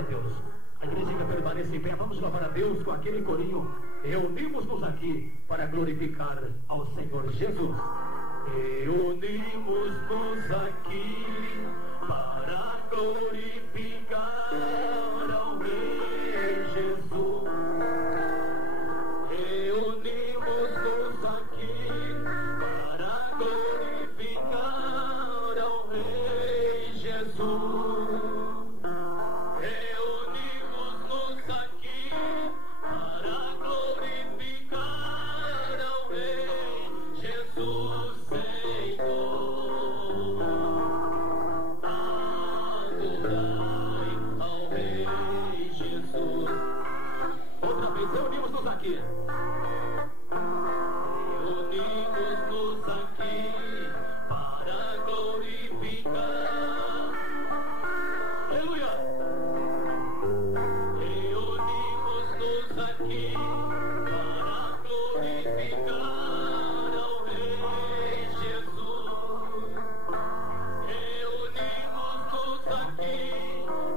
a Deus. A igreja permanece em pé. Vamos louvar a Deus com aquele corinho. Reunimos-nos aqui para glorificar ao Senhor Jesus. Reunimos-nos aqui para glorificar ao Rei Jesus. Reunimos-nos aqui para glorificar ao Rei Jesus. Reunimos-nos aqui para glorificar ao Rei Jesus, Senhor. Adorai ao Rei Jesus. Outra vez, reunimos-nos aqui. Reunimos-nos aqui para glorificar. Aleluia! Reunimos-nos aqui para glorificar ao Rei Jesus. Reunimos-nos aqui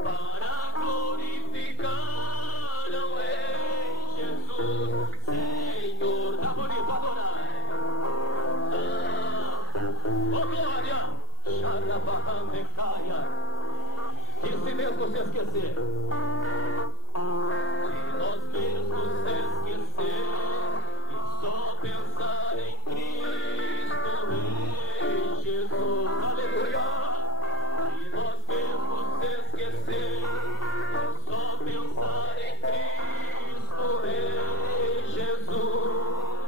para glorificar ao Rei Jesus, Senhor. Tá bonito, adorai. Oh glória! Xarabahandecaia. E se mesmo se esquecer, de nós mesmos se esquecer e só pensar em Cristo Rei Jesus, aleluia! De nós mesmos se esquecer e só pensar em Cristo Rei Jesus.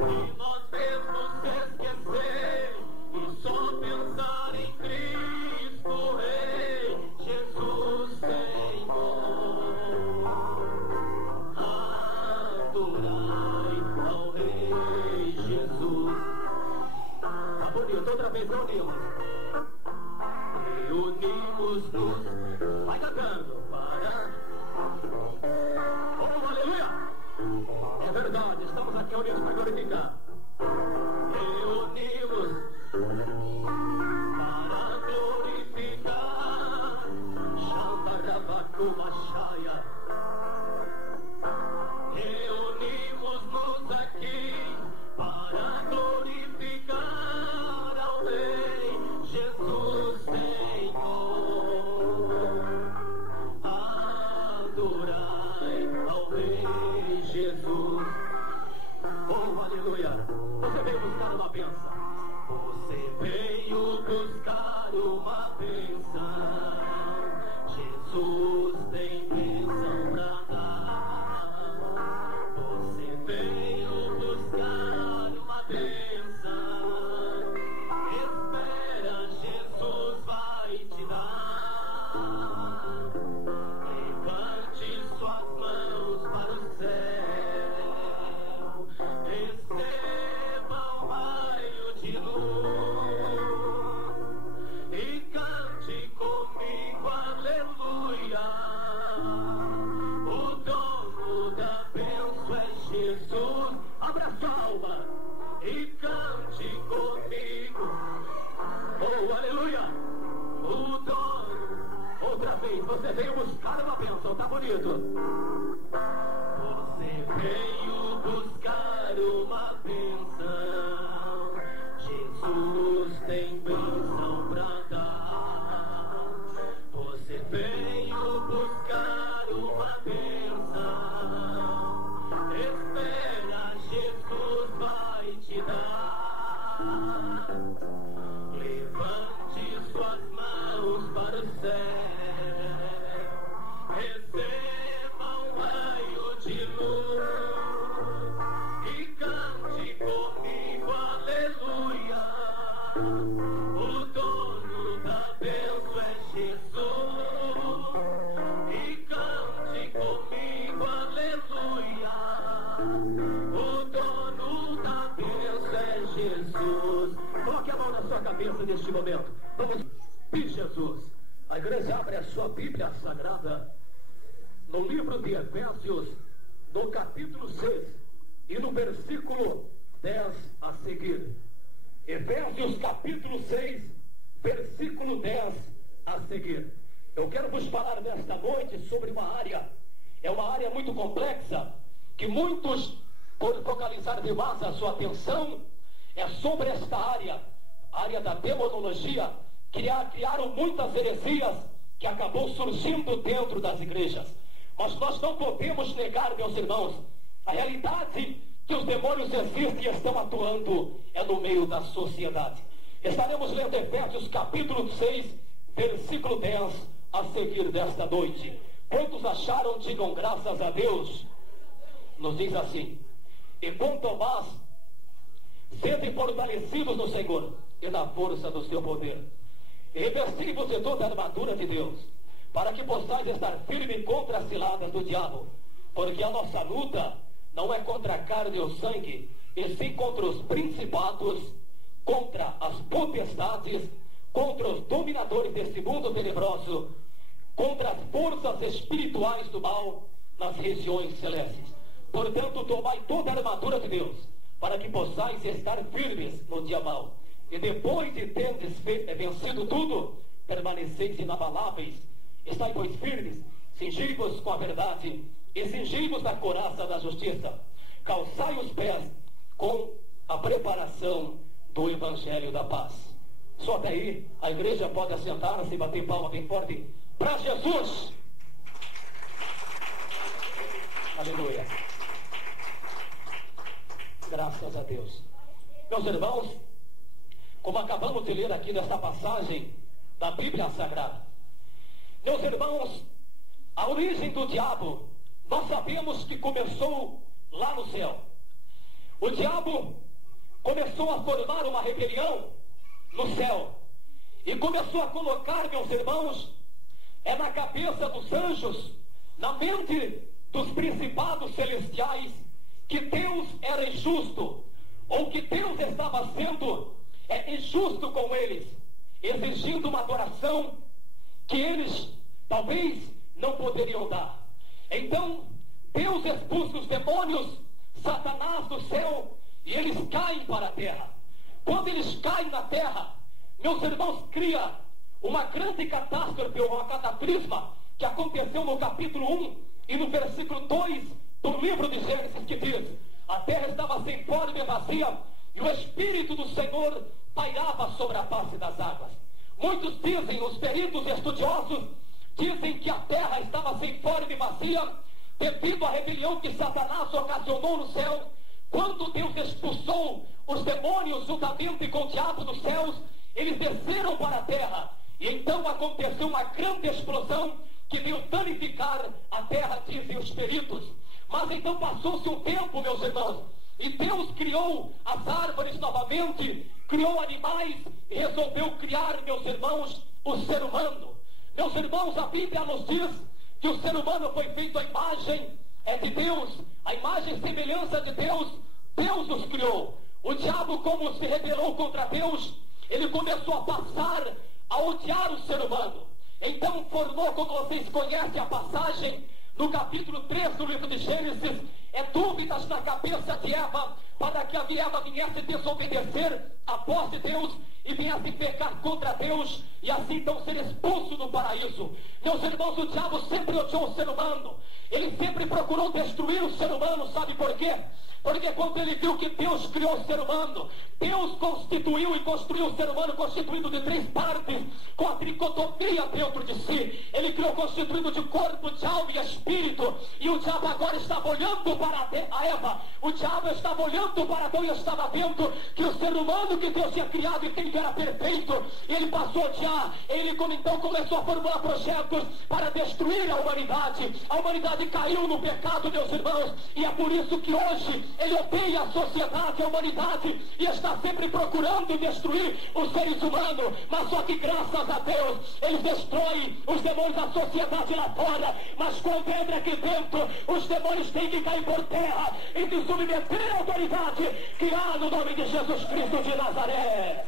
De nós mesmos se esquecer e só pensar em Cristo Rei Jesus, Senhor. Adorai ao Rei Jesus. Tá bonito, outra vez reunimos. Reunimos-nos. Vai cantando para. Oh, aleluia! É verdade, estamos aqui unidos para glorificar. Reunimos para glorificar. Xantarabacumachaya. Reunimos-nos aqui para glorificar ao Rei Jesus, Senhor. Adorai ao Rei Jesus. Oh, aleluia! Você veio buscar uma bênção. Você veio buscar uma bênção. Jesus tem bênção pra dar. Você veio buscar uma bênção. Espera, Jesus vai te dar. Levante suas mãos para o céu. Receba o raio de luz e cante comigo, aleluia. O dono da bênção é Jesus. Abra sua alma e cante comigo. Oh, aleluia. O dono. Outra vez, você veio buscar uma bênção, tá bonito. Você veio buscar uma bênção. Jesus tem bênção pra dar. Você veio buscar uma bênção. Espera, Jesus vai te dar. Levante suas mãos para o céu. Receba um raio de luz e cante comigo, aleluia. O dono da bênção é Jesus. E cante comigo, aleluia. O dono da bênção é Jesus. Coloque a mão na sua cabeça neste momento. Vamos pedir Jesus. A igreja abre a sua Bíblia Sagrada no livro de Efésios, no capítulo 6 e no versículo 10 a seguir. Efésios capítulo 6, versículo 10 a seguir. Eu quero vos falar nesta noite sobre uma área, é uma área muito complexa, que muitos, por focalizar demais a sua atenção, é sobre esta área, a área da demonologia, criaram muitas heresias que acabou surgindo dentro das igrejas. Mas nós não podemos negar, meus irmãos, a realidade que os demônios existem e estão atuando é no meio da sociedade. Estaremos lendo Efésios capítulo 6, versículo 10, a seguir desta noite. Quantos acharam, digam graças a Deus. Nos diz assim: e quanto mais, sede fortalecidos no Senhor e na força do seu poder, e revesti-vos de toda a armadura de Deus, para que possais estar firme contra as ciladas do diabo, porque a nossa luta não é contra a carne ou sangue, e sim contra os principados, contra as potestades, contra os dominadores deste mundo tenebroso, contra as forças espirituais do mal nas regiões celestes. Portanto, tomai toda a armadura de Deus, para que possais estar firmes no dia mau. E depois de terdes vencido tudo, permaneceis inabaláveis. Estai, pois, firmes, cingei-vos com a verdade, e cingei-vos da couraça da justiça. Calçai os pés com a preparação do Evangelho da paz. Só até aí, a igreja pode assentar-se e bater palma bem forte para Jesus. Aleluia. Graças a Deus. Meus irmãos, como acabamos de ler aqui nesta passagem da Bíblia Sagrada, meus irmãos, a origem do diabo, nós sabemos que começou lá no céu. O diabo começou a formar uma rebelião no céu e começou a colocar, meus irmãos, na cabeça dos anjos, na mente dos principados celestiais, que Deus era injusto, ou que Deus estava sendo injusto com eles, exigindo uma adoração que eles talvez não poderiam dar. Então Deus expulsa os demônios, Satanás do céu, e eles caem para a terra. Quando eles caem na terra, meus irmãos, cria uma grande catástrofe, uma cataclisma, que aconteceu no capítulo 1 e no versículo 2 do livro de Gênesis, que diz: a terra estava sem forma e vazia, e o Espírito do Senhor pairava sobre a face das águas. Muitos dizem, os peritos estudiosos dizem que a terra estava sem forma e vazia devido à rebelião que Satanás ocasionou no céu. Quando Deus expulsou os demônios juntamente com o diabo dos céus, eles desceram para a terra, e então aconteceu uma grande explosão que veio danificar a terra, dizem os peritos. Mas então passou-se um tempo, meus irmãos, e Deus criou as árvores novamente, criou animais, e resolveu criar, meus irmãos, o ser humano. Meus irmãos, a Bíblia nos diz que o ser humano foi feito à imagem de Deus, a imagem e semelhança de Deus. Deus os criou. O diabo, como se rebelou contra Deus, ele começou a passar a odiar o ser humano. Então formou, como vocês conhecem a passagem, no capítulo 3 do livro de Gênesis, dúvidas na cabeça de Eva, para que a Eva viesse desobedecer a voz de Deus e viesse pecar contra Deus, e assim então ser expulso do paraíso. Meus irmãos, o diabo sempre odiou o ser humano, ele sempre procurou destruir o ser humano. Sabe por quê? Porque quando ele viu que Deus criou o ser humano, Deus constituiu e construiu o ser humano constituído de 3 partes, com a tricotomia dentro de si. Ele criou constituído de corpo, de alma e espírito. E o diabo agora estava olhando para a Eva. O diabo estava olhando para Deus e estava vendo que o ser humano que Deus tinha criado e que era perfeito, ele passou a odiar. Ele então começou a formular projetos para destruir a humanidade. A humanidade caiu no pecado, meus irmãos, e é por isso que hoje ele odeia a sociedade, a humanidade, e está sempre procurando destruir os seres humanos. Mas só que graças a Deus, ele destrói os demônios da sociedade lá fora, mas quando entra aqui dentro, os demônios têm que cair por terra e se submeter à autoridade que há no nome de Jesus Cristo de Nazaré.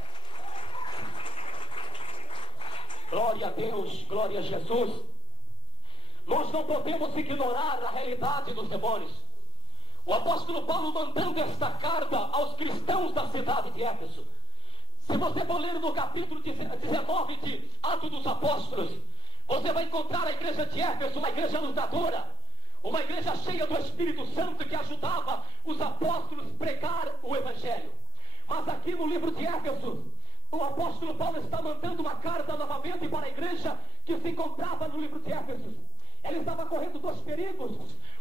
Glória a Deus, glória a Jesus. Nós não podemos ignorar a realidade dos demônios. O apóstolo Paulo, mandando esta carta aos cristãos da cidade de Se você for ler no capítulo 19 de Atos dos Apóstolos, Você vai encontrar a igreja de Éfeso, uma igreja lutadora, uma igreja cheia do Espírito Santo que ajudava os apóstolos a pregar o Evangelho. Mas aqui no livro de Éfeso, o apóstolo Paulo está mandando uma carta novamente para a igreja que se encontrava no livro de Éfeso. Ele estava correndo dois perigos.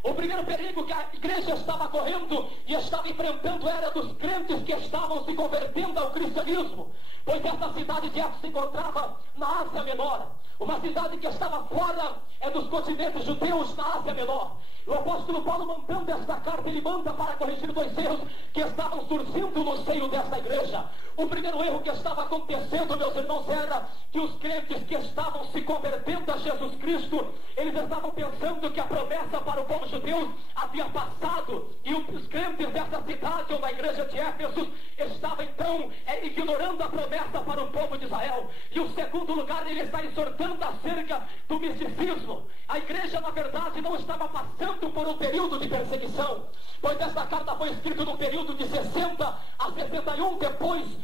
O primeiro perigo que a igreja estava correndo e estava enfrentando era dos crentes que estavam se convertendo ao cristianismo. Pois essa cidade de Éfeso se encontrava na Ásia Menor. Uma cidade que estava fora dos continentes judeus na Ásia Menor. O apóstolo Paulo, mandando esta carta, ele manda para corrigir dois erros que estavam surgindo no seio desta igreja. O primeiro erro que estava acontecendo, meus irmãos, era que os crentes que estavam se convertendo a Jesus Cristo, eles estavam pensando que a promessa para o povo judeu havia passado, e os crentes dessa cidade ou da igreja de Éfeso estavam então ignorando a promessa para o povo de Israel. E o segundo lugar, ele está exortando acerca do misticismo. A igreja, na verdade, não estava passando por um período de perseguição, pois esta carta foi escrita num período de 60 a 61 depois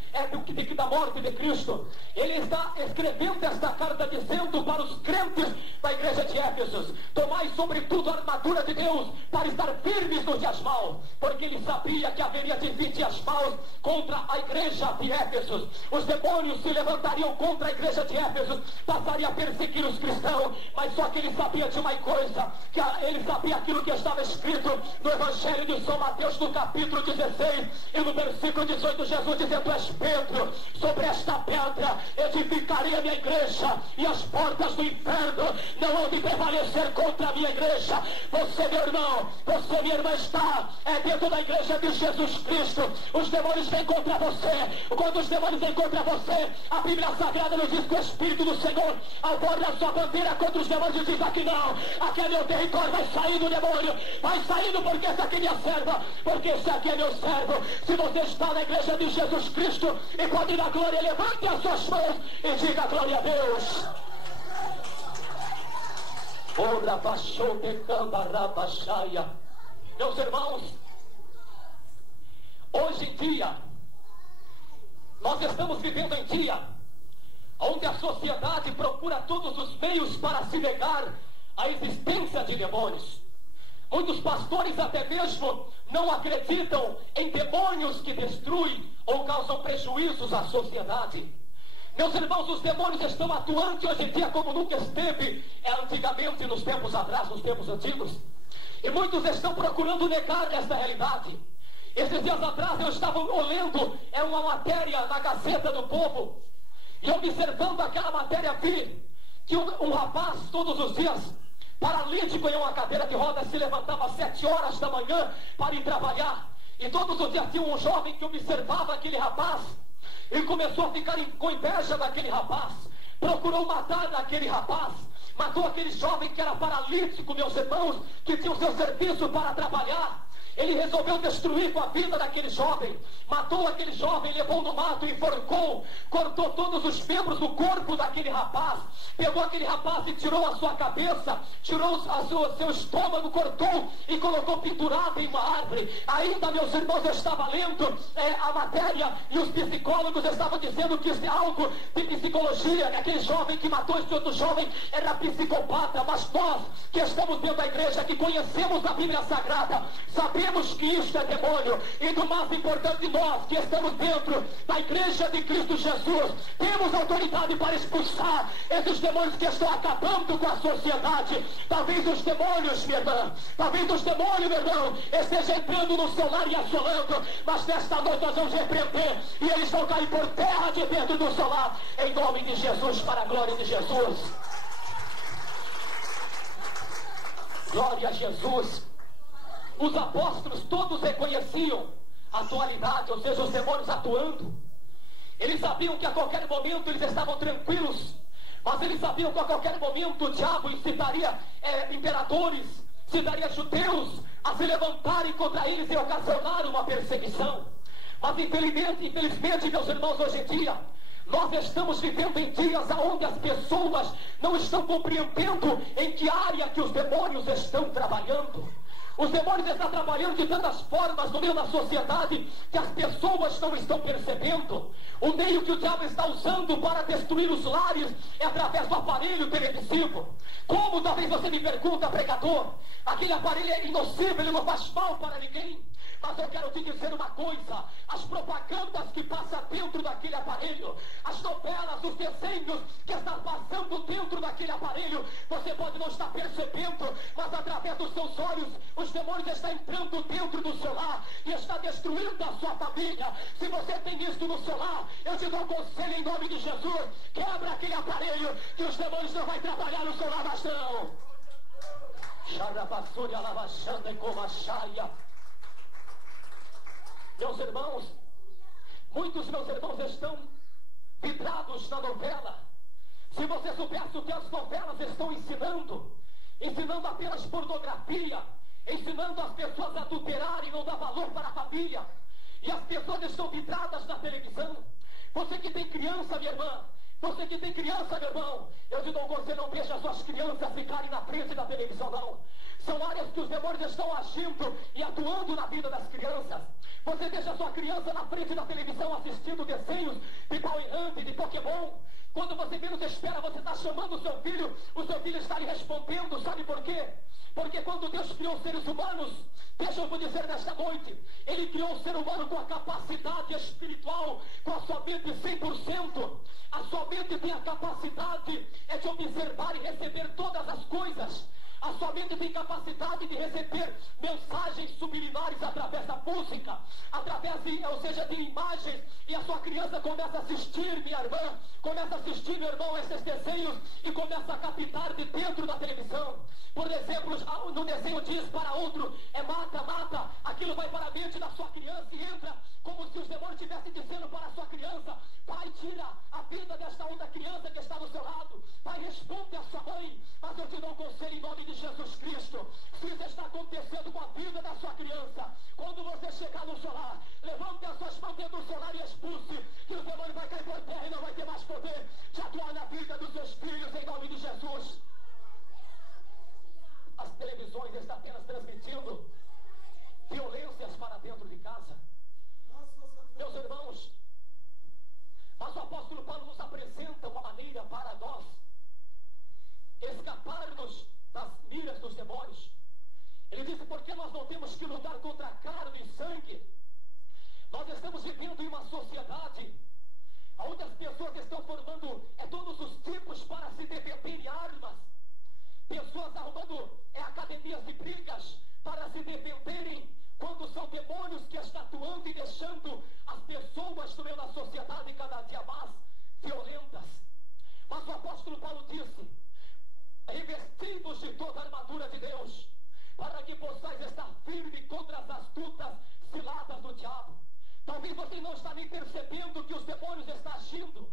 da morte de Cristo. Ele está escrevendo esta carta dizendo para os crentes da igreja de Éfeso: tomai sobretudo a armadura de Deus para estar firmes nos dias maus, porque ele sabia que haveria de vir dias maus contra a igreja de Éfeso. Os demônios se levantariam contra a igreja de Éfeso, passariam a perseguir os cristãos, mas só que ele sabia de uma coisa, que ele sabia aquilo que estava escrito no Evangelho de São Mateus, no capítulo 16 e no versículo 18, Jesus dizendo: tu és Pedro, sobre esta pedra edificarei a minha igreja, e as portas do inferno não hão de prevalecer contra a minha igreja. Você, meu irmão, você, minha irmã, está dentro da igreja de Jesus Cristo. Os demônios vêm contra você. Quando os demônios vêm contra você, a Bíblia Sagrada nos diz que o Espírito do Senhor alborda a sua bandeira contra os demônios e diz: aqui não, aqui é meu território. Vai sair do demônio, vai saindo, porque essa aqui é minha serva, porque esse aqui é meu servo. Se você está na igreja de Jesus Cristo e pode dar glória, levante as suas mãos e diga glória a Deus. Meus irmãos, hoje em dia nós estamos vivendo em dia onde a sociedade procura todos os meios para se negar a existência de demônios. Muitos pastores até mesmo não acreditam em demônios que destruem ou causam prejuízos à sociedade. Meus irmãos, os demônios estão atuantes hoje em dia como nunca esteve antigamente, nos tempos atrás, nos tempos antigos. E muitos estão procurando negar essa realidade. Esses dias atrás eu estava lendo uma matéria na Gazeta do Povo, e observando aquela matéria vi que um rapaz todos os dias, paralítico em uma cadeira de rodas, se levantava às 7 horas da manhã para ir trabalhar. E todos os dias tinha um jovem que observava aquele rapaz e começou a ficar com inveja daquele rapaz. Procurou matar aquele rapaz. Matou aquele jovem que era paralítico, meus irmãos, que tinha o seu serviço para trabalhar. Ele resolveu destruir com a vida daquele jovem. Matou aquele jovem, levou no mato, enforcou, cortou todos os membros do corpo daquele rapaz. Pegou aquele rapaz e tirou a sua cabeça, tirou seu estômago, cortou e colocou pendurado em uma árvore. Ainda, meus irmãos, eu estava lendo a matéria e os psicólogos estavam dizendo que isso é algo de psicologia, que aquele jovem que matou esse outro jovem era psicopata. Mas nós que estamos dentro da igreja, que conhecemos a Bíblia Sagrada, sabemos que isto é demônio. E do mais importante, nós que estamos dentro da igreja de Cristo Jesus, temos autoridade para expulsar esses demônios que estão acabando com a sociedade. Talvez os demônios, minha irmã, talvez os demônios, meu irmão, estejam entrando no seu lar e assolando, mas nesta noite nós vamos repreender e eles vão cair por terra de dentro do seu lar, em nome de Jesus, para a glória de Jesus. Glória a Jesus. Os apóstolos todos reconheciam a atualidade, ou seja, os demônios atuando. Eles sabiam que a qualquer momento eles estavam tranquilos, mas eles sabiam que a qualquer momento o diabo incitaria imperadores, incitaria judeus a se levantarem contra eles e ocasionar uma perseguição. Mas infelizmente, meus irmãos, hoje em dia nós estamos vivendo em dias onde as pessoas não estão compreendendo em que área que os demônios estão trabalhando. Os demônios estão trabalhando de tantas formas no meio da sociedade que as pessoas não estão percebendo. O meio que o diabo está usando para destruir os lares é através do aparelho televisivo. Como talvez você me pergunta, pregador, aquele aparelho é inocível, ele não faz mal para ninguém. Mas eu quero te dizer uma coisa: as propagandas que passam dentro daquele aparelho, as novelas, os desenhos que estão passando dentro daquele aparelho, você pode não estar percebendo, mas através dos seus olhos, os demônios estão entrando dentro do seu lar e está destruindo a sua família. Se você tem isso no seu lar, eu te dou um conselho em nome de Jesus: quebra aquele aparelho, que os demônios não vão trabalhar no seu lar mais não. Xarabassúria, lavachanda e comachaia. Meus irmãos, muitos meus irmãos estão vidrados na novela. Se você soubesse o que as novelas estão ensinando apenas pornografia, ensinando as pessoas a adulterarem e não dar valor para a família. E as pessoas estão vidradas na televisão. Você que tem criança, minha irmã, você que tem criança, meu irmão, eu te dou um conselho: não deixe as suas crianças ficarem na frente da televisão, não. São áreas que os demônios estão agindo e atuando na vida das crianças. Você deixa a sua criança na frente da televisão assistindo desenhos de Power Rangers, de Pokémon. Quando você menos espera, você está chamando o seu filho está lhe respondendo. Sabe por quê? Porque quando Deus criou os seres humanos, deixa eu vos dizer nesta noite, Ele criou o ser humano com a capacidade espiritual, com a sua mente 100%. A sua mente tem a capacidade de observar e receber todas as coisas. A sua mente tem capacidade de receber mensagens subliminares através da música, através de imagens, e a sua criança começa a assistir, minha irmã, começa a assistir, meu irmão, esses desenhos e começa a captar de dentro da televisão. Por exemplo, no desenho diz para outro, mata, mata, aquilo vai para a mente da sua criança e entra como se os demônios estivessem dizendo para a sua criança: pai, tira a vida desta outra criança que está do seu lado. Pai, responde a sua mãe. Mas eu te dou um conselho em nome de Jesus Cristo: se isso está acontecendo com a vida da sua criança, quando você chegar no seu lar, levante as suas mãos dentro do seu lar e expulse, que o demônio vai cair por terra e não vai ter mais poder de atuar na vida dos seus filhos, em nome de Jesus. As televisões estão apenas transmitindo violências para dentro de casa. Meus irmãos, mas o apóstolo Paulo nos apresenta uma maneira para nós escaparmos das miras dos demônios. Ele disse: porque nós não temos que lutar contra carne e sangue. Nós estamos vivendo em uma sociedade onde as pessoas estão formando todos os tipos para se defender em armas. Pessoas arrumando academias de brigas para se defenderem, quando são demônios que estão atuando e deixando as pessoas no meio da sociedade cada dia mais violentas. Mas o apóstolo Paulo disse: revestivos de toda a armadura de Deus, para que possais estar firme contra as astutas ciladas do diabo. Talvez você não está nem percebendo que os demônios estão agindo,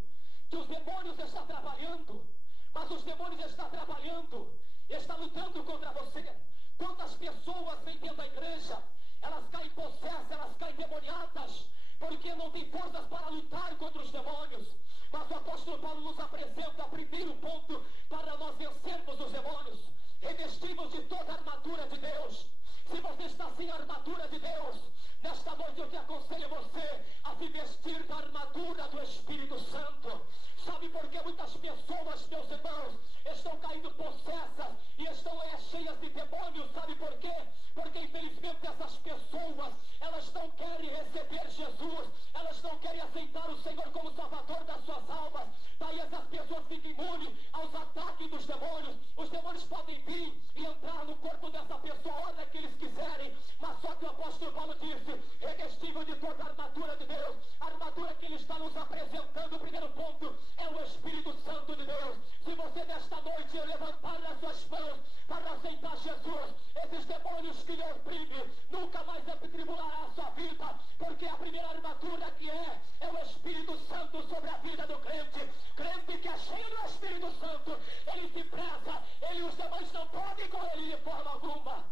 que os demônios estão trabalhando, mas os demônios estão trabalhando, estão lutando contra você. Quantas pessoas vêm dentro da igreja, elas caem possessas, elas caem demoniadas, porque não tem forças para lutar contra os demônios. Mas o apóstolo Paulo nos apresenta o primeiro ponto para nós vencermos os demônios: revestimos de toda a armadura de Deus. Se você está sem a armadura de Deus, nesta noite eu te aconselho você a se vestir da armadura do Espírito Santo. Sabe por que muitas pessoas, meus irmãos, estão caindo possessas e estão cheias de demônios? Sabe por quê? Porque infelizmente essas pessoas, elas não querem receber Jesus, elas não querem aceitar o Senhor como Salvador das suas almas. Daí essas pessoas ficam imunes aos ataques dos demônios. Os demônios podem vir e entrar no corpo dessa pessoa a hora que eles quiserem, mas só que o apóstolo Paulo disse: revestível de toda a armadura de Deus. A armadura que ele está nos apresentando, o primeiro ponto, é o Espírito Santo de Deus. Se você nesta noite levantar as suas mãos para aceitar Jesus, esses demônios que lhe oprimem nunca mais atribulará a sua vida, porque a primeira armadura que é o Espírito Santo sobre a vida do crente. Crente que é cheio do Espírito Santo, ele se preza, os demônios não podem com ele de forma alguma.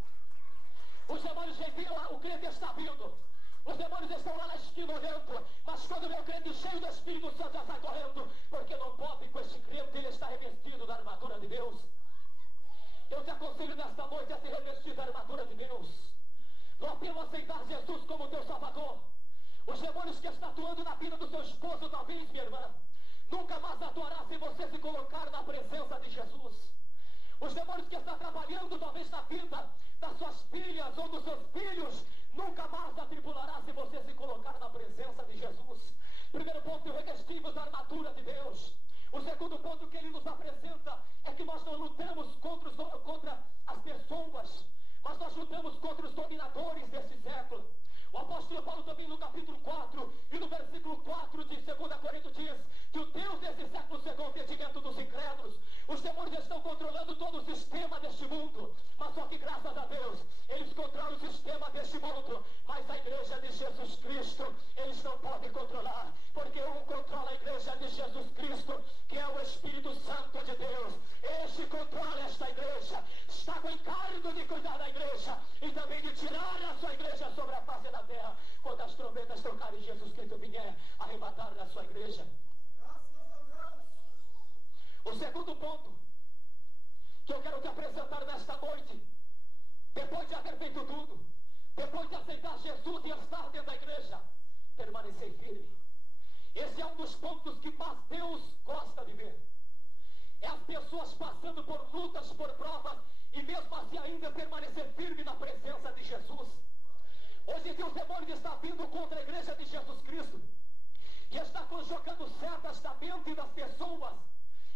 Os demônios revelam, o crente está vindo, os demônios estão lá na esquina olhando, mas quando vê o crente cheio do Espírito Santo, já sai correndo, porque não pode com esse crente, ele está revestido da armadura de Deus. Eu te aconselho nesta noite a se revestir revestir da armadura de Deus. No apelo a aceitar Jesus como teu Salvador, os demônios que estão atuando na vida do seu esposo, talvez, minha irmã, nunca mais atuará se você se colocar na presença de Jesus. Os demônios que estão trabalhando talvez na vida das suas filhas ou dos seus filhos, nunca mais atribulará se você se colocar na presença de Jesus. Primeiro ponto, revestimos a armadura de Deus. O segundo ponto que ele nos apresenta é que nós não lutamos contra as pessoas, mas nós lutamos contra os dominadores desse século. O apóstolo Paulo também no capítulo 4 e no versículo 4 de 2 Coríntios diz que o Deus desse século cegou o entendimento dos incrédulos. Os demônios estão controlando todo o sistema deste mundo, mas só que graças a Deus eles controlam o sistema deste mundo, mas a igreja de Jesus Cristo eles não podem controlar, porque um controla a igreja de Jesus Cristo, que é o Espírito Santo de Deus. Este controla esta igreja, está com o encargo de cuidar da igreja e também de tirar a sua igreja sobre a face da terra, quando as trombetas tocarem e Jesus Cristo vier arrebatar a sua igreja. O segundo ponto que eu quero te apresentar nesta noite, depois de haver feito tudo, depois de aceitar Jesus e estar dentro da igreja, permanecer firme. Esse é um dos pontos que mais Deus gosta de ver. É as pessoas passando por lutas, por provas, e mesmo assim ainda permanecer firme na presença de Jesus. Hoje em dia os demônios estão vindo contra a igreja de Jesus Cristo e está jogando setas da mente das pessoas,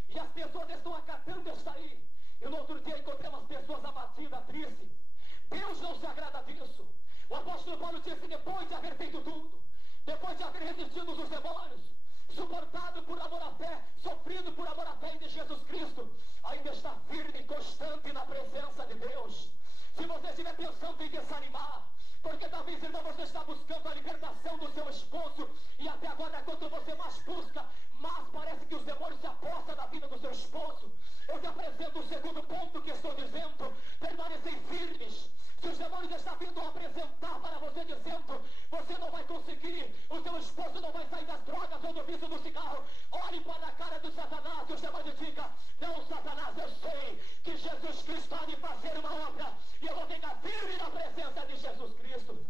e as pessoas estão acatando esta aí. E no outro dia encontrei umas pessoas abatidas, tristes. Deus não se agrada disso. O apóstolo Paulo disse, depois de haver feito tudo, depois de haver resistido os demônios, suportado por amor à fé, sofrido por amor à fé de Jesus Cristo, ainda está firme e constante na presença de Deus. Se você estiver pensando em desanimar, porque talvez, irmão, você está buscando a libertação do seu esposo, e até agora, quanto você mais busca, mais parece que os demônios se apossam da vida do seu esposo. Eu te apresento o segundo ponto que estou dizendo: permanecem firmes. Se os demônios estão vindo apresentar para você dizendo, você não vai conseguir, o seu esposo não vai sair das drogas ou do vício do cigarro, olhe para a cara do Satanás e os demônios digam, não, Satanás, eu sei que Jesus Cristo há de fazer uma obra e eu vou ficar firme na presença de Jesus Cristo.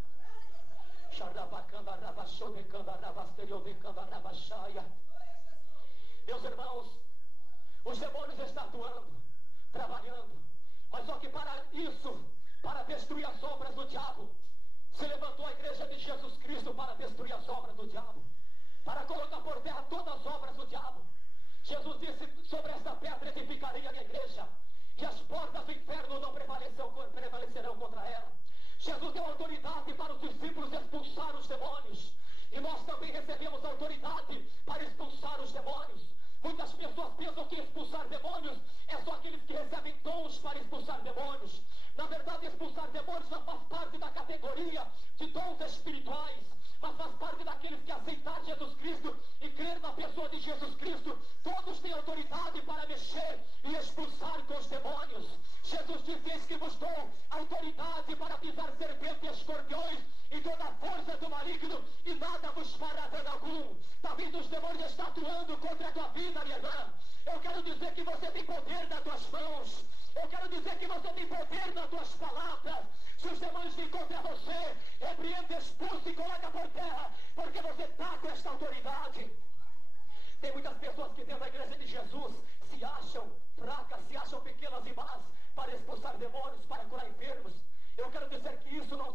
Meus irmãos, os demônios estão atuando, trabalhando, mas só que para isso, para destruir as obras do diabo, se levantou a igreja de Jesus Cristo para destruir as obras do diabo, para colocar por terra todas as obras do diabo. Jesus disse, sobre esta pedra edificarei a minha igreja, e as portas do inferno não prevalecerão contra ela. Jesus deu autoridade para os discípulos expulsar os demônios, e nós também recebemos autoridade para expulsar os demônios. Muitas pessoas pensam que expulsar demônios é só aqueles que recebem dons para expulsar demônios. Na verdade, expulsar demônios não faz parte da categoria de dons espirituais, mas faz parte daqueles que aceitar Jesus Cristo e crer na pessoa de Jesus Cristo. Todos têm autoridade para mexer e expulsar com os demônios. Jesus disse, eis que vos dou autoridade para pisar serpentes e escorpiões e toda a força do maligno, e nada vos fará dano algum. Talvez os demônios estão atuando contra a tua vida, minha irmã. Eu quero dizer que você tem poder nas tuas mãos. Eu quero dizer que você tem poder nas tuas palavras. Se os demônios vêm contra você, repreende, expulse e coloca por terra, porque você está com esta autoridade. Tem muitas pessoas que dentro da igreja de Jesus se acham fracas, se acham pequenas e más para expulsar demônios, para curar enfermos. Eu quero dizer que isso não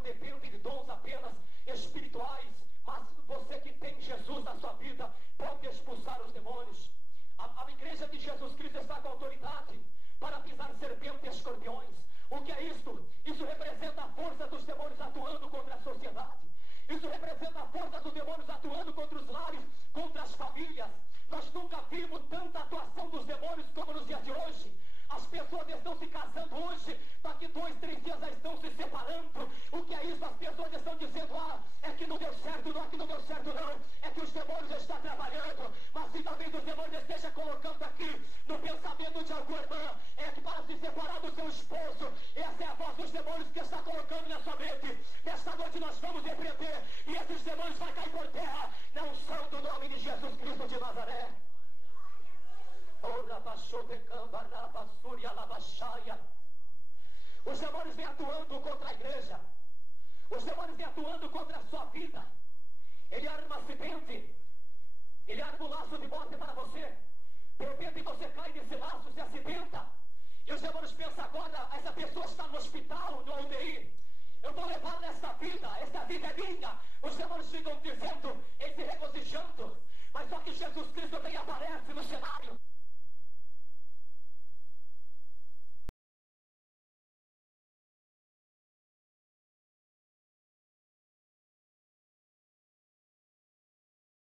depende de dons apenas espirituais, mas você que tem Jesus na sua vida pode expulsar os demônios. A igreja de Jesus Cristo está com autoridade para pisar serpentes e escorpiões. O que é isto? Isso representa a força dos demônios atuando contra a sociedade. Isso representa a força dos demônios atuando contra os lares, contra as famílias. Nós nunca vimos tanta atuação dos demônios como nos dias de hoje. As pessoas estão se casando hoje, daqui 2, 3 dias já estão se separando. O que é isso? As pessoas estão dizendo, é que não deu certo, não é que não deu certo não, é que os demônios estão trabalhando. Mas se talvez os demônios estejam colocando aqui no pensamento de alguma irmã, é que para se separar do seu esposo, essa é a voz dos demônios que está colocando na sua mente. Nesta noite nós vamos repreender, e esses demônios vão cair por terra, na unção do nome de Jesus Cristo de Nazaré. Os Os demônios vêm atuando contra a igreja. Os demônios vêm atuando contra a sua vida. Ele arma um acidente. Ele arma um laço de morte para você. De repente você cai nesse laço, se acidenta. E os demônios pensam agora, essa pessoa está no hospital, no UTI. Eu vou levar nesta vida é minha. Os demônios ficam dizendo, se regozijando. Mas só que Jesus Cristo vem e aparece no cenário.